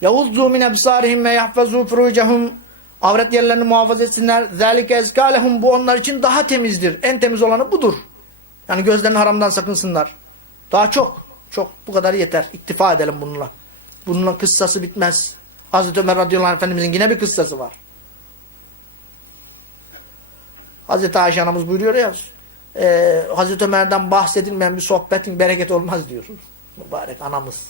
Yavuzzu min ebsarihim ve yahfazu furucahum avret yerlerini muhafaza etsinler. Zalike ezkalehum bu onlar için daha temizdir. En temiz olanı budur. Yani gözlerini haramdan sakınsınlar. Daha çok. Çok. Bu kadar yeter. İktifa edelim bununla. Bununla kıssası bitmez. Hazreti Ömer radıyallahu efendimizin yine bir kıssası var. Hazreti Ayşe anamız buyuruyor ya e, Hazreti Ömer'den bahsedilmeyen bir sohbetin bereket olmaz diyor. Mübarek anamız.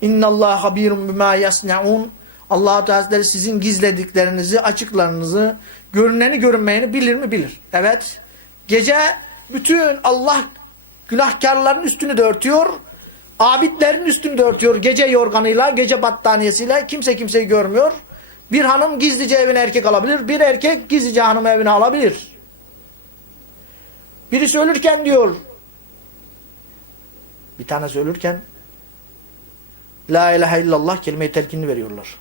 İnna Allah habirun bima yasnaun. Allah Teala sizin gizlediklerinizi, açıklarınızı, görüneni görünmeyeni bilir mi? Bilir. Evet. Gece bütün Allah günahkarların üstünü de örtüyor. Abidlerin üstünü de örtüyor. Gece yorganıyla, gece battaniyesiyle kimse kimseyi görmüyor. Bir hanım gizlice evine erkek alabilir. Bir erkek gizlice hanım evine alabilir. Birisi ölürken diyor bir tanesi ölürken La ilahe illallah kelime-i telkinini veriyorlar.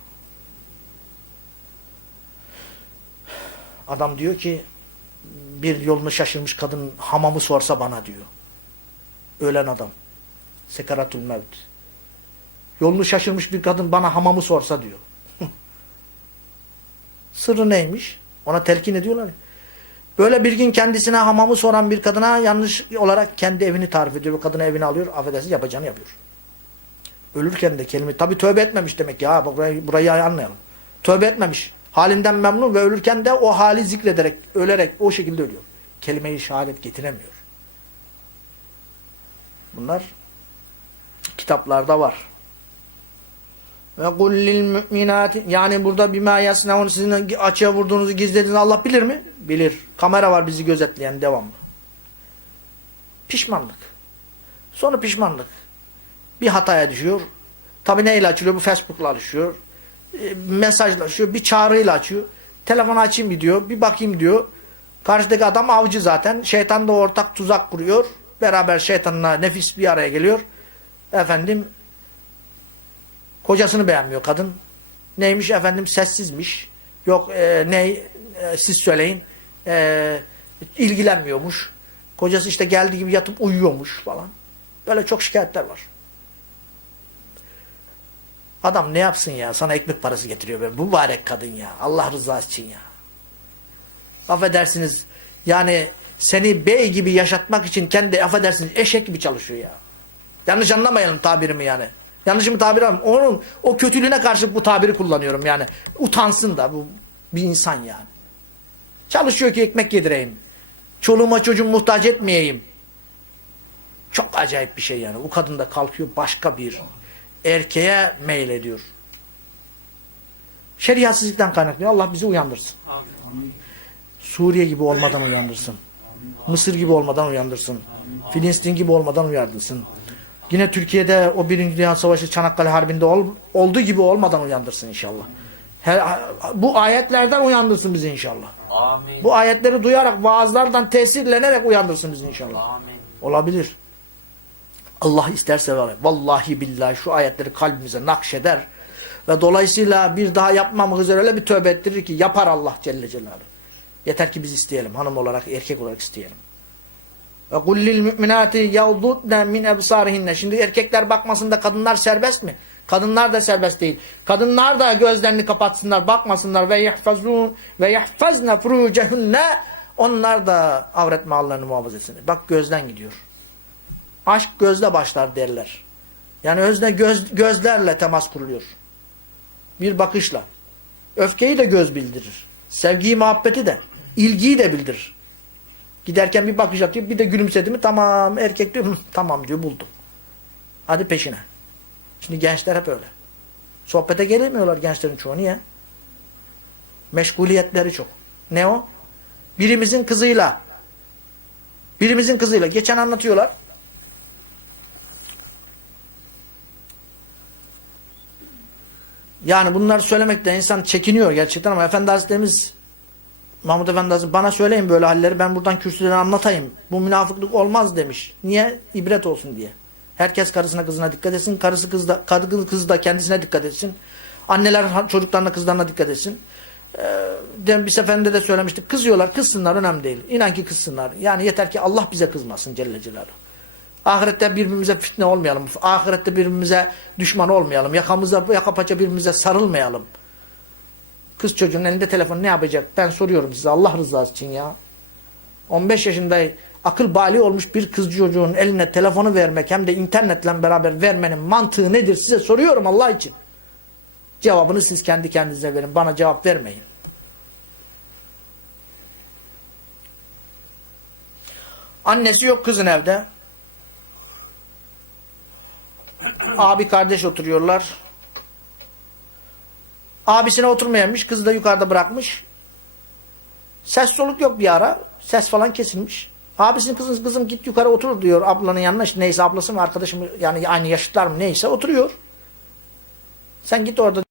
Adam diyor ki bir yolunu şaşırmış kadın hamamı sorsa bana diyor. Ölen adam. Sekaratul mevt. Yolunu şaşırmış bir kadın bana hamamı sorsa diyor. Sırrı neymiş? Ona telkin ediyorlar. ya. Böyle bir gün kendisine hamamı soran bir kadına yanlış olarak kendi evini tarif ediyor. Kadını evine alıyor. Affedersiniz yapacağını yapıyor. Ölürken de kelime. Tabi tövbe etmemiş demek ya. Burayı, burayı anlayalım. Tövbe etmemiş. Halinden memnun ve ölürken de o hali zikrederek, ölerek o şekilde ölüyor. Kelime-i şehadet getiremiyor. Bunlar kitaplarda var. Ve kullil müminati yani burada bima yasnaun sizin açığa vurduğunuzu gizlediğinizi Allah bilir mi? Bilir. Kamera var bizi gözetleyen devamlı. Pişmanlık. Sonra pişmanlık. Bir hataya düşüyor. Tabi neyle açılıyor? Bu Facebook'la açıyor. E, mesajlaşıyor. Bir çağrıyla açıyor. Telefonu açayım bir diyor. Bir bakayım diyor. Karşıdaki adam avcı zaten. Şeytan da ortak tuzak kuruyor. Beraber şeytanla nefis bir araya geliyor. Efendim Kocasını beğenmiyor kadın. Neymiş efendim sessizmiş. Yok e, ne e, siz söyleyin. E, ilgilenmiyormuş. Kocası işte geldiği gibi yatıp uyuyormuş falan. Böyle çok şikayetler var. Adam ne yapsın ya? Sana ekmek parası getiriyor. Bu mübarek kadın ya. Allah rızası için ya. Affedersiniz. Yani seni bey gibi yaşatmak için kendi affedersiniz eşek gibi çalışıyor ya. Yanlış anlamayalım tabirimi yani. Yanlış mı tabir alayım? Onun o kötülüğüne karşı bu tabiri kullanıyorum yani. Utansın da bu bir insan yani. Çalışıyor ki ekmek yedireyim. Çoluğuma çocuğum muhtaç etmeyeyim. Çok acayip bir şey yani. O kadın da kalkıyor başka bir erkeğe meylediyor. Şeriatsizlikten kaynaklanıyor. Allah bizi uyandırsın. Suriye gibi olmadan uyandırsın. Mısır gibi olmadan uyandırsın. Filistin gibi olmadan uyandırsın. Yine Türkiye'de o Birinci Dünya Savaşı Çanakkale Harbi'nde ol, olduğu gibi olmadan uyandırsın inşallah. Her, bu ayetlerden uyandırsın bizi inşallah. Amin. Bu ayetleri duyarak, vaazlardan tesirlenerek uyandırsın bizi inşallah. Amin. Olabilir. Allah isterse var. Vallahi billahi şu ayetleri kalbimize nakşeder ve dolayısıyla bir daha yapmamak üzere öyle bir tövbe ettirir ki yapar Allah Celle Celaluhu. Yeter ki biz isteyelim. Hanım olarak, erkek olarak isteyelim. Ve kullil müminati yavdudne min ebsarihinne. Şimdi erkekler bakmasında kadınlar serbest mi? Kadınlar da serbest değil. Kadınlar da gözlerini kapatsınlar, bakmasınlar ve yahfazun ve yahfazne furucehunne. Onlar da avret mallarını muhafaza etsin. Bak gözden gidiyor. Aşk gözle başlar derler. Yani özne göz, gözlerle temas kuruluyor. Bir bakışla. Öfkeyi de göz bildirir. Sevgiyi, muhabbeti de. ilgiyi de bildirir. Giderken bir bakış atıyor, bir de gülümsedi mi tamam erkek diyor, "Hı, tamam diyor buldum. Hadi peşine. Şimdi gençler hep öyle. Sohbete gelemiyorlar gençlerin çoğu. Niye? Meşguliyetleri çok. Ne o? Birimizin kızıyla birimizin kızıyla geçen anlatıyorlar. Yani bunları söylemekte insan çekiniyor gerçekten ama Efendi Hazretlerimiz Mahmud Efendi Hazretleri bana söyleyin böyle halleri ben buradan kürsüden anlatayım. Bu münafıklık olmaz demiş. Niye? İbret olsun diye. Herkes karısına kızına dikkat etsin. Karısı kız da, kadın kız da kendisine dikkat etsin. Anneler çocuklarına kızlarına dikkat etsin. Ee, bir seferinde de söylemiştik. Kızıyorlar kızsınlar önemli değil. İnan ki kızsınlar. Yani yeter ki Allah bize kızmasın Celle Celaluhu. Ahirette birbirimize fitne olmayalım. Ahirette birbirimize düşman olmayalım. Yakamıza, yaka paça birbirimize sarılmayalım. Kız çocuğun elinde telefon ne yapacak? Ben soruyorum size Allah rızası için ya. 15 yaşında akıl bali olmuş bir kız çocuğun eline telefonu vermek hem de internetle beraber vermenin mantığı nedir? Size soruyorum Allah için. Cevabını siz kendi kendinize verin. Bana cevap vermeyin. Annesi yok kızın evde. Abi kardeş oturuyorlar. Abisine oturmayamış. Kızı da yukarıda bırakmış. Ses soluk yok bir ara. Ses falan kesilmiş. Abisinin kızın kızım git yukarı otur diyor ablanın yanına. Neyse ablası mı arkadaşı mı yani aynı yaşıtlar mı neyse oturuyor. Sen git orada